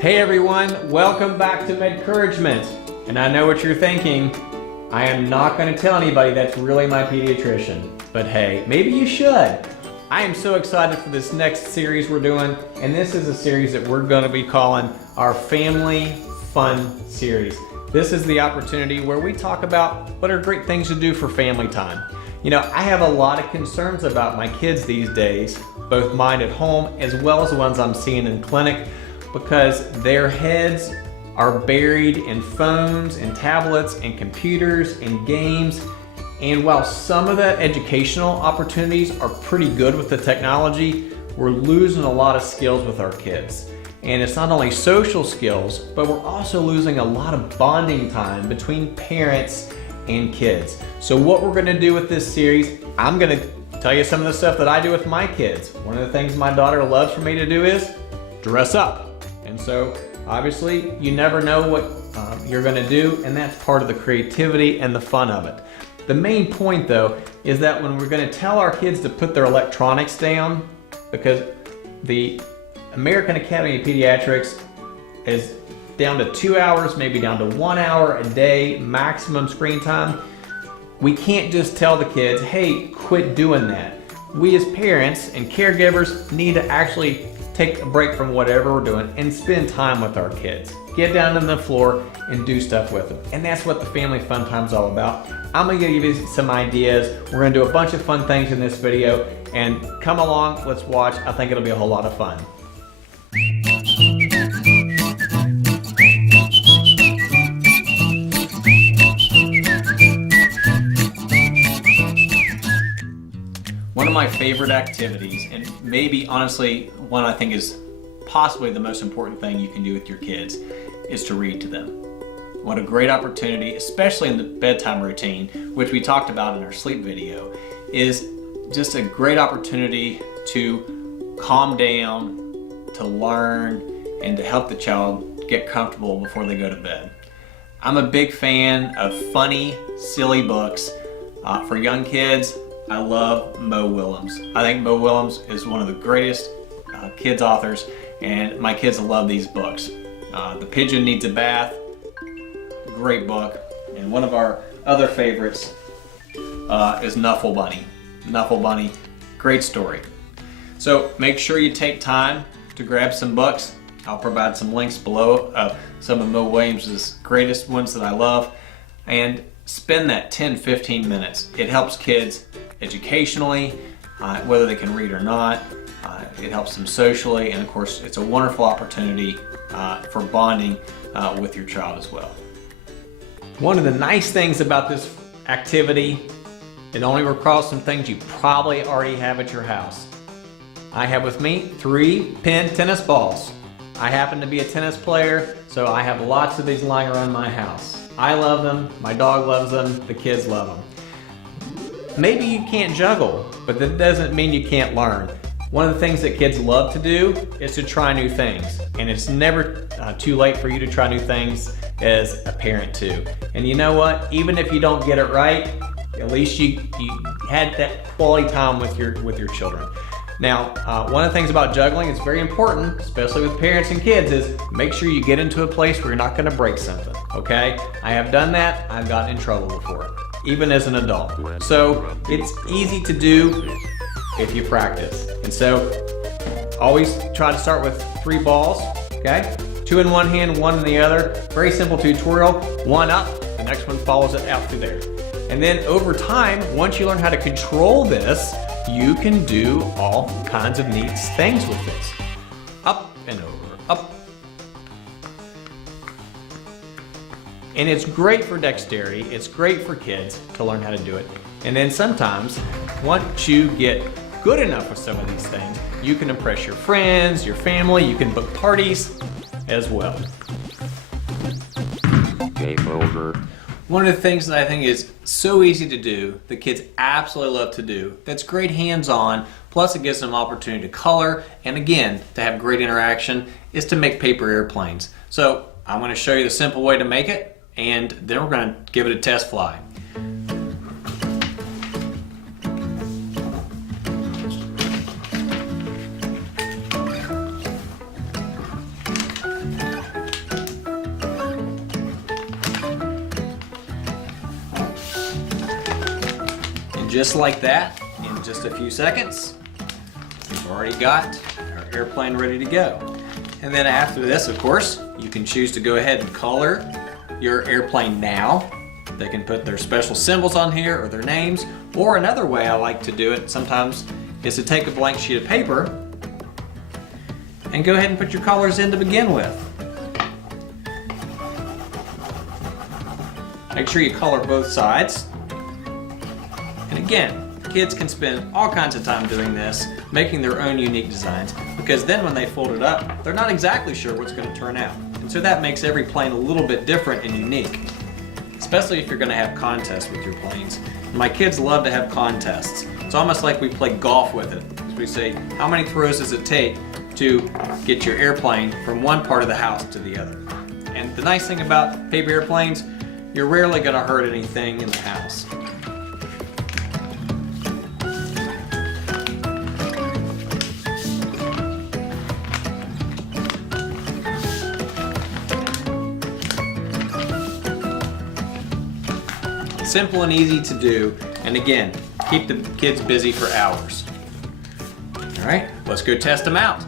Hey everyone, welcome back to MedCouragement. And I know what you're thinking. I am not going to tell anybody that's really my pediatrician. But hey, maybe you should. I am so excited for this next series we're doing. And this is a series that we're going to be calling our Family Fun Series. This is the opportunity where we talk about what are great things to do for family time. You know, I have a lot of concerns about my kids these days, both mine at home as well as the ones I'm seeing in clinic, because their heads are buried in phones and tablets and computers and games. And while some of the educational opportunities are pretty good with the technology, we're losing a lot of skills with our kids. And it's not only social skills, but we're also losing a lot of bonding time between parents and kids. So what we're gonna do with this series, I'm gonna tell you some of the stuff that I do with my kids. One of the things my daughter loves for me to do is dress up. And so obviously you never know what you're gonna do, and that's part of the creativity and the fun of it. The main point though is that when we're gonna tell our kids to put their electronics down, because the American Academy of Pediatrics is down to 2 hours, maybe down to 1 hour a day maximum screen time. We can't just tell the kids, hey, quit doing that. We as parents and caregivers need to actually take a break from whatever we're doing and spend time with our kids. Get down on the floor and do stuff with them. And that's what the Family Fun Time is all about. I'm gonna give you some ideas. We're gonna do a bunch of fun things in this video, and come along, let's watch. I think it'll be a whole lot of fun. One of my favorite activities, and maybe honestly one I think is possibly the most important thing you can do with your kids, is to read to them. What a great opportunity, especially in the bedtime routine, which we talked about in our sleep video, is just a great opportunity to calm down, to learn, and to help the child get comfortable before they go to bed. I'm a big fan of funny, silly books. For young kids, I love Mo Willems. I think Mo Willems is one of the greatest kids authors, and my kids love these books. The Pigeon Needs a Bath, great book. And one of our other favorites is Knuffle Bunny. Knuffle Bunny, great story. So make sure you take time to grab some books. I'll provide some links below of some of Mo Williams' greatest ones that I love, and spend that 10-15 minutes. It helps kids educationally, whether they can read or not. It helps them socially, and of course it's a wonderful opportunity for bonding with your child as well. One of the nice things about this activity, it only requires some things you probably already have at your house. I have with me 3 pin tennis balls. I happen to be a tennis player, so I have lots of these lying around my house. I love them, my dog loves them, the kids love them. Maybe you can't juggle, but that doesn't mean you can't learn. One of the things that kids love to do is to try new things. And it's never too late for you to try new things as a parent too. And you know what? Even if you don't get it right, at least you had that quality time with your children. Now, one of the things about juggling is very important, especially with parents and kids, is make sure you get into a place where you're not gonna break something, okay? I have done that, I've gotten in trouble before, even as an adult. So it's easy to do if you practice. And so always try to start with 3 balls, okay? 2 in one hand, 1 in the other. Very simple tutorial. 1 up, the next one follows it out through there. And then over time, once you learn how to control this, you can do all kinds of neat things with this. Up and over, up. And it's great for dexterity. It's great for kids to learn how to do it. And then sometimes, once you get good enough with some of these things, you can impress your friends, your family, you can book parties as well. Game over. One of the things that I think is so easy to do, the kids absolutely love to do, that's great hands-on, plus it gives them an opportunity to color, and again, to have great interaction, is to make paper airplanes. So I'm going to show you the simple way to make it, and then we're going to give it a test fly. And just like that, in just a few seconds, we've already got our airplane ready to go. And then after this, of course, you can choose to go ahead and color your airplane now. They can put their special symbols on here or their names. Or another way I like to do it sometimes is to take a blank sheet of paper and go ahead and put your colors in to begin with. Make sure you color both sides. And again, kids can spend all kinds of time doing this, making their own unique designs, because then when they fold it up, they're not exactly sure what's going to turn out. And so that makes every plane a little bit different and unique, especially if you're going to have contests with your planes. My kids love to have contests. It's almost like we play golf with it. We say, how many throws does it take to get your airplane from one part of the house to the other? And the nice thing about paper airplanes, you're rarely going to hurt anything in the house. Simple and easy to do, and again, keep the kids busy for hours. All right, let's go test them out.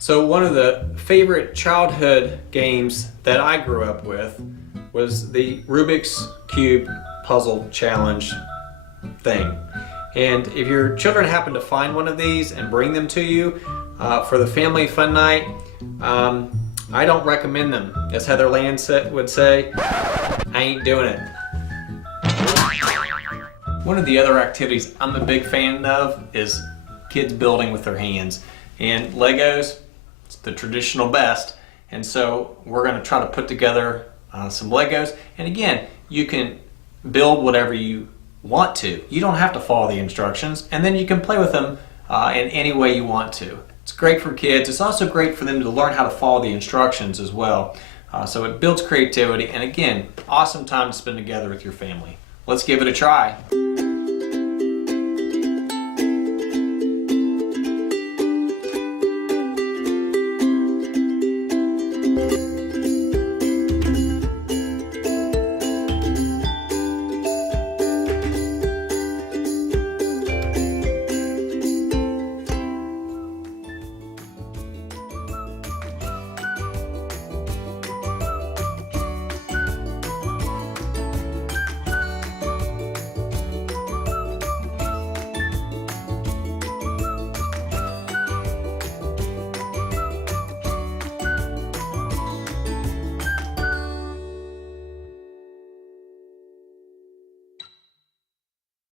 So one of the favorite childhood games that I grew up with was the Rubik's Cube puzzle challenge thing. And if your children happen to find one of these and bring them to you for the family fun night, I don't recommend them. As Heather Land would say, I ain't doing it. One of the other activities I'm a big fan of is kids building with their hands. And Legos, it's the traditional best. And so we're going to try to put together some Legos. And again, you can build whatever you want to. You don't have to follow the instructions, and then you can play with them in any way you want to. It's great for kids. It's also great for them to learn how to follow the instructions as well. So it builds creativity, and again, awesome time to spend together with your family. Let's give it a try.